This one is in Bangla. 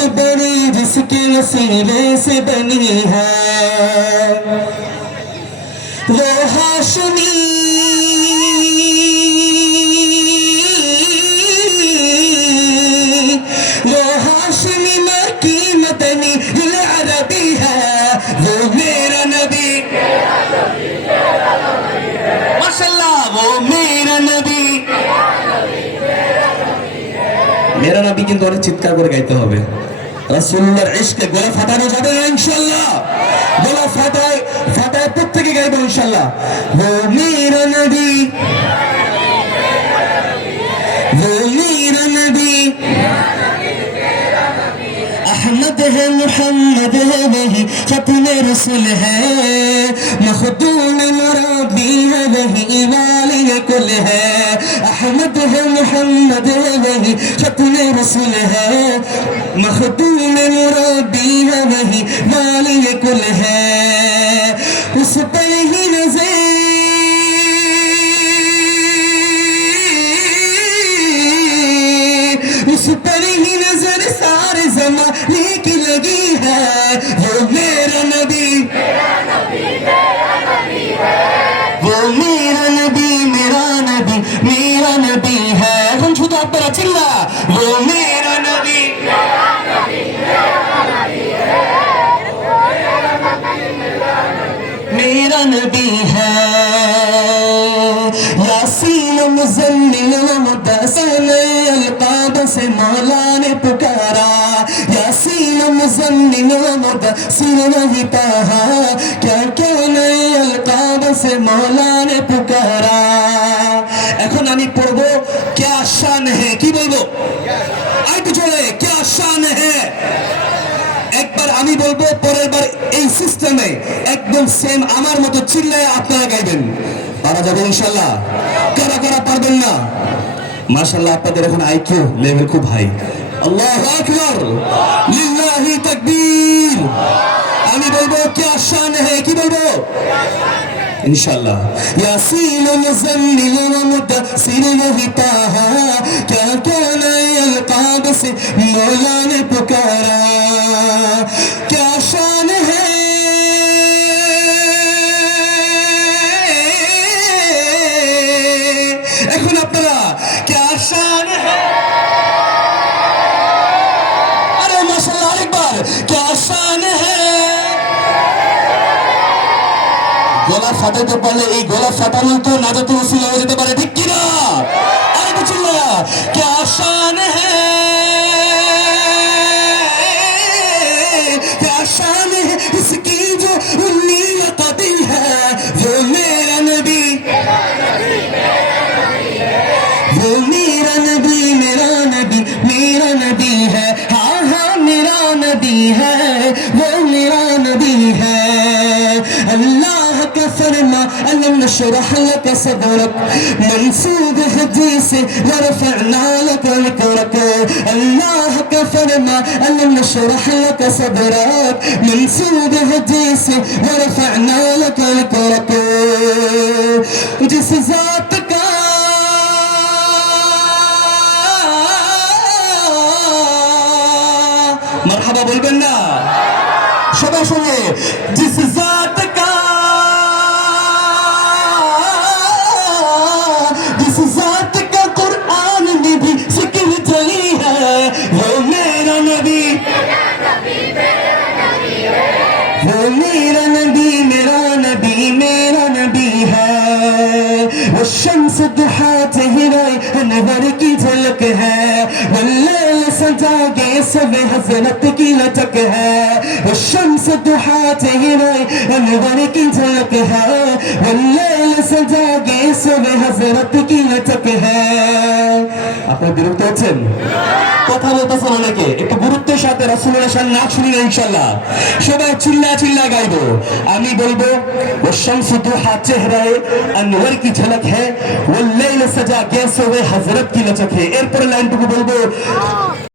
सबसे बड़ी जिसके वसीले से बनी है वो हाशमी, वो हाशमी मक्की मदनी अरबी है, वो मेरा नबी माशाल्लाह, वो मेरा नबी। मेरा नबी কিন্তু অনেক চিৎকার করে গাইতে হবে। রাসূলুল্লাহর ইশকে গলা ফাটানো যাবে না ইনশাআল্লাহ। গলা ফাটায় ফাটায় প্রত্যেকে গাইবো ইনশাআল্লাহ। वो मेरा नबी, वो मेरा नबी, अहमद है मुहम्मद है वही खत्म रसूल है, मखदूम मुराबी है वही वाली कुल है। अहमद है मुहम्मद है वही खत्म रसूल है, मखदूम मुराबी है वही वाली कुल है। उस पर ही नज़र, उस पर ही नजर सारे ज़माने की लगी है, वो मेरा नबी, वो मेरा नबी, मेरा नबी, मेरा नबी है। हम शुद्ध आप पर चिल्ला, वो मेरा नबी, मेरा नबी है। यासीन मुज़म्मिल मुद्दसिर अलक़ाब से मौला ने पुकारा, यासीन मुज़म्मिल मुद्दसिर वही ताहा, क्या क्या नए अलक़ाब से मौला ने पुकारा। এখন আমি পড়বো क्या शान है, কি বলবো আরেকটু জোরে, क्या शान है। একবার আমি বলবো, পরের বার এই সিস্টেমে একদম সেম আমার মতো চিল্লায় আপনারা গাইবেন। পারা যাবে ইনশাআল্লাহ? কারা কারা পারবেন না? মাশাআল্লাহ, আপনাদের এখন আইকিউ লেভেল খুব হাই। আল্লাহু আকবার, লিল্লাহি তাকবীর। আমি বলবো क्या शान है, কি বলবো इंशाअल्लाह। यासीन मुज़म्मिल मुद्दसिर वही ताहा, क्या क्या नए अलक़ाब से मौला ने पुकारा। क्या शान है, এখন আপনারা क्या शान है, अरे माशाअल्लाह আরেকবার क्या शान है। গলা ফাটাতে পারলে এই গলা ফাটানো তো নাজাতের ওসিলা হয়ে যেতে পারে, ঠিক কিনা? আরে বিসমিল্লাহ, क्या शान है, क्या शान है इसकी जो उन्नी कदिल है, वो मेरा नबी, वो मेरा नबी, मेरा नबी, मेरा नबी है। हाँ हाँ मेरा नबी है, वो मेरा नबी है। अल्लाह का फरमा अलम नशरह लक सदरक, मंसूब हदीस वरफअना लक ذكرك। अल्लाह का फरमा अलम नशरह लक सदरक, मंसूब हदीस वरफअना लक ذكرك। जिस जात का मरहबा बोलবেন না সবার সঙ্গে, जिस जात का, जिस जात का कुरान में भी जिक्र चली है, वो मेरा नबी, वो मेरा नबी, मेरा नबी, मेरा नबी है। वो शम्स दुहा चेहरे अनवर की झलक है, वल्लैल सजा के सब हज़रत की लचक है। वो शम्स दुहा चेहरे अनवर की झलक है, वल्लैल सजा के सब हज़रत की लचक है। আপনারা বিরক্ত হচ্ছেন? কথা বলতেছেন অনেকে, একটু গুরুত্বের সাথে রাসূলুল্লাহ শান নাচ শুনি ইনশাআল্লাহ। সবাই চিল্লা চিল্লা গাইবো। আমি বলবো वो शम्स दुहा चेहरे अनवर की झलक है, वो लैल सजा के सोए हज़रत की लचक है। এরপর লাইনটুকু বলবো